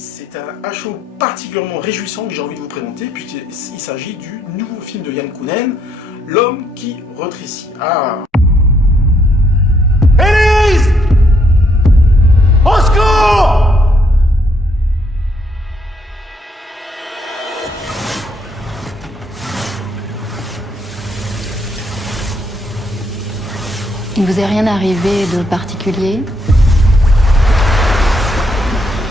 c'est un show particulièrement réjouissant que j'ai envie de vous présenter, puisqu'il s'agit du nouveau film de Yann Kounen, L'homme qui rétrécit. Ah. Élise! Au secours! Il vous est rien arrivé de particulier?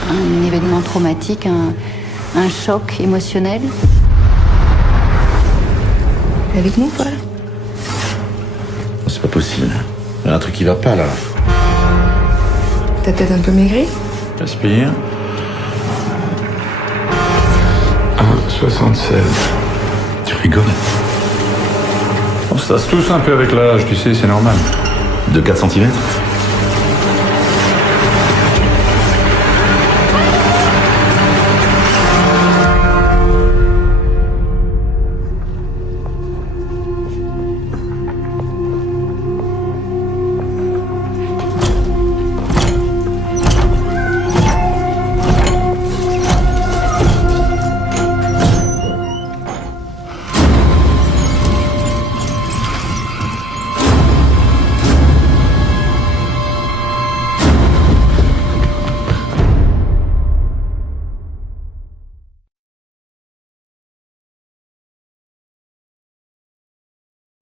Un événement traumatique, un choc émotionnel? Avec nous, Paul? C'est pas possible. Il y a un truc qui va pas, là. T'as peut-être un peu maigri? Respire. 1,76. Tu rigoles? On se tasse tous un peu avec l'âge, tu sais, c'est normal. De 4 cm?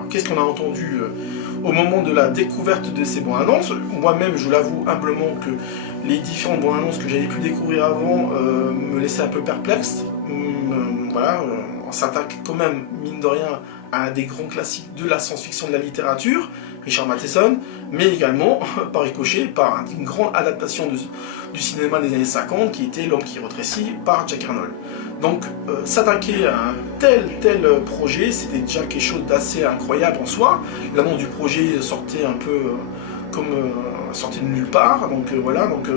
Qu'est-ce qu'on a entendu au moment de la découverte de ces bandes annonces? Moi-même, je l'avoue humblement que les différentes bandes annonces que j'avais pu découvrir avant me laissaient un peu perplexe. Voilà, on s'attaque quand même, mine de rien, à un des grands classiques de la science-fiction de la littérature, Richard Matheson, mais également, par ricochet, par une grande adaptation du cinéma des années 50, qui était L'homme qui rétrécit, par Jack Arnold. Donc, s'attaquer à un tel projet, c'était déjà quelque chose d'assez incroyable en soi. L'annonce du projet sortait un peu sortait de nulle part. Donc voilà, donc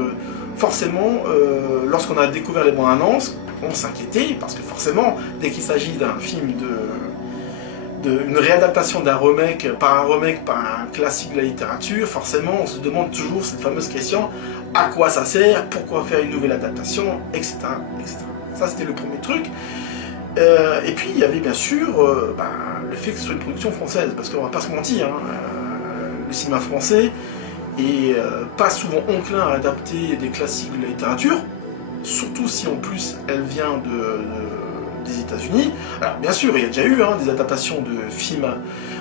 forcément, lorsqu'on a découvert les bandes annonces, on s'inquiétait, parce que forcément, dès qu'il s'agit d'un film une réadaptation d'un remake, par un classique de la littérature, forcément, on se demande toujours cette fameuse question, à quoi ça sert, pourquoi faire une nouvelle adaptation, etc. etc. Ça, c'était le premier truc. Et puis, il y avait bien sûr le fait que ce soit une production française, parce qu'on va pas se mentir, hein, le cinéma français est pas souvent enclin à adapter des classiques de la littérature, surtout si en plus elle vient des États-Unis. Alors, bien sûr, il y a déjà eu des adaptations de films,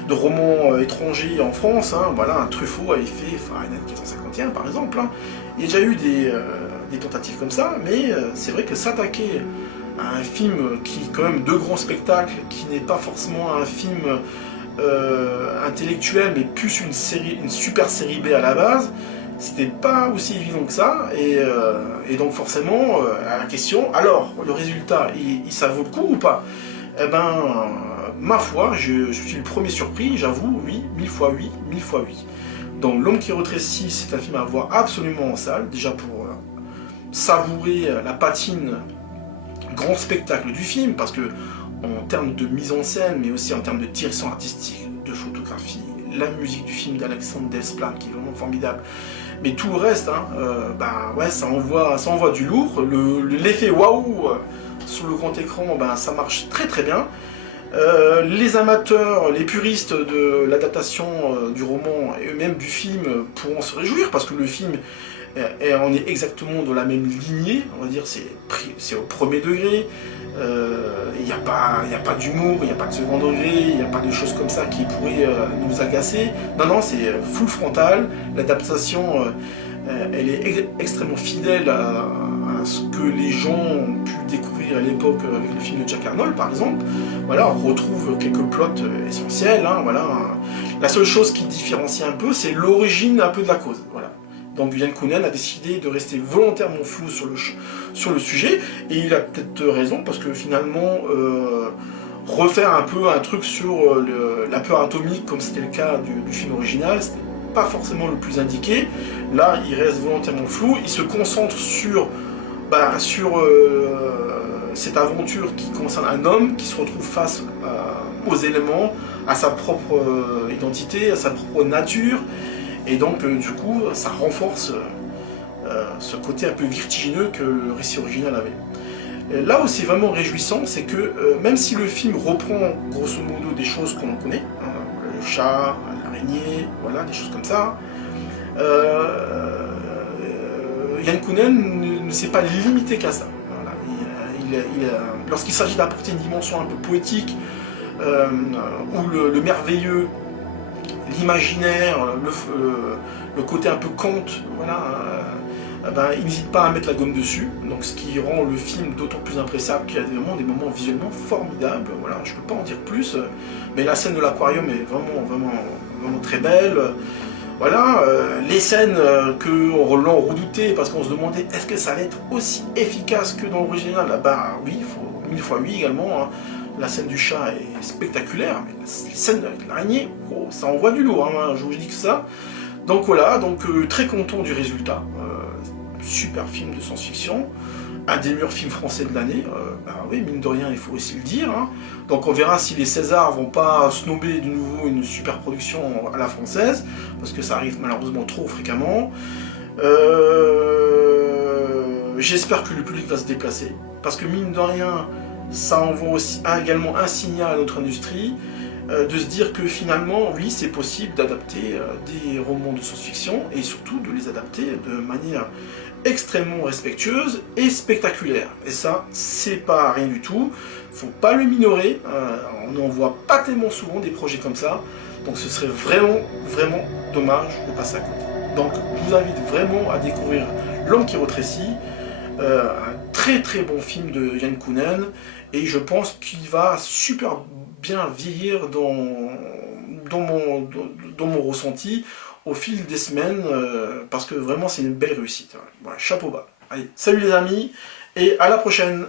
de romans étrangers en France. Voilà, un Truffaut avait fait Fahrenheit 451, par exemple. Il y a déjà eu des tentatives comme ça, mais c'est vrai que s'attaquer à un film qui est quand même de grands spectacles, qui n'est pas forcément un film intellectuel, mais plus une super série B à la base, c'était pas aussi évident que ça, et donc forcément, à la question, alors, le résultat, ça vaut le coup ou pas? Eh ben, ma foi, je suis le premier surpris, j'avoue, oui, 1000 fois oui, 1000 fois oui. Donc, L'homme qui rétrécit, c'est un film à voir absolument en salle, déjà pour savourer la patine, grand spectacle du film, parce que en termes de mise en scène, mais aussi en termes de direction artistique, de photographie, la musique du film d'Alexandre Desplat, qui est vraiment formidable, mais tout le reste, ouais, ça envoie du lourd, l'effet waouh sur le grand écran, ça marche très très bien. Les amateurs, les puristes de l'adaptation du roman et même du film pourront se réjouir, parce que le film on est exactement dans la même lignée, on va dire, c'est au premier degré, il n'y a pas d'humour, il n'y a pas de second degré, il n'y a pas de choses comme ça qui pourraient nous agacer. Non, c'est full frontal, l'adaptation, elle est extrêmement fidèle à ce que les gens ont pu découvrir à l'époque avec le film de Jack Arnold, par exemple. Voilà, on retrouve quelques plots essentiels, voilà. La seule chose qui différencie un peu, c'est l'origine un peu de la cause, voilà. Donc Yann Kounen a décidé de rester volontairement flou sur le sujet, et il a peut-être raison, parce que finalement, refaire un peu un truc sur la peur atomique, comme c'était le cas du film original, c'était pas forcément le plus indiqué. Là, il reste volontairement flou, il se concentre sur cette aventure qui concerne un homme qui se retrouve face aux éléments, à sa propre identité, à sa propre nature, et donc du coup ça renforce ce côté un peu vertigineux que le récit original avait. Et là où c'est vraiment réjouissant, c'est que même si le film reprend grosso modo des choses qu'on connaît, hein, le chat, l'araignée, voilà, des choses comme ça, Yann Kounen ne s'est pas limité qu'à ça. Voilà. Lorsqu'il s'agit d'apporter une dimension un peu poétique, où le merveilleux, l'imaginaire, le côté un peu conte, voilà, il n'hésite pas à mettre la gomme dessus, donc ce qui rend le film d'autant plus appréciable qu'il y a vraiment des moments visuellement formidables. Voilà, je ne peux pas en dire plus, mais la scène de l'aquarium est vraiment très belle. Voilà, les scènes que l'on redoutait parce qu'on se demandait est-ce que ça allait être aussi efficace que dans l'original, bah oui, il faut 1000 fois oui également. Hein. La scène du chat est spectaculaire, mais les scènes avec l'araignée, oh, ça envoie du lourd, hein, je vous dis que ça. Donc voilà, très content du résultat. Super film de science-fiction, un des meilleurs films français de l'année, bah oui, mine de rien, il faut aussi le dire. Hein. Donc on verra si les Césars vont pas snobber de nouveau une super production à la française, parce que ça arrive malheureusement trop fréquemment. J'espère que le public va se déplacer, parce que mine de rien, ça envoie aussi également un signal à notre industrie, de se dire que finalement, oui, c'est possible d'adapter des romans de science-fiction, et surtout de les adapter de manière extrêmement respectueuse et spectaculaire. Et ça, c'est pas rien du tout, faut pas le minorer, on n'en voit pas tellement souvent des projets comme ça, donc ce serait vraiment dommage de passer à côté. Donc je vous invite vraiment à découvrir L'Homme qui rétrécit, un très bon film de Yann Kounen, et je pense qu'il va super bien vieillir dans mon ressenti au fil des semaines, parce que vraiment c'est une belle réussite. Voilà, chapeau bas. Allez, salut les amis, et à la prochaine.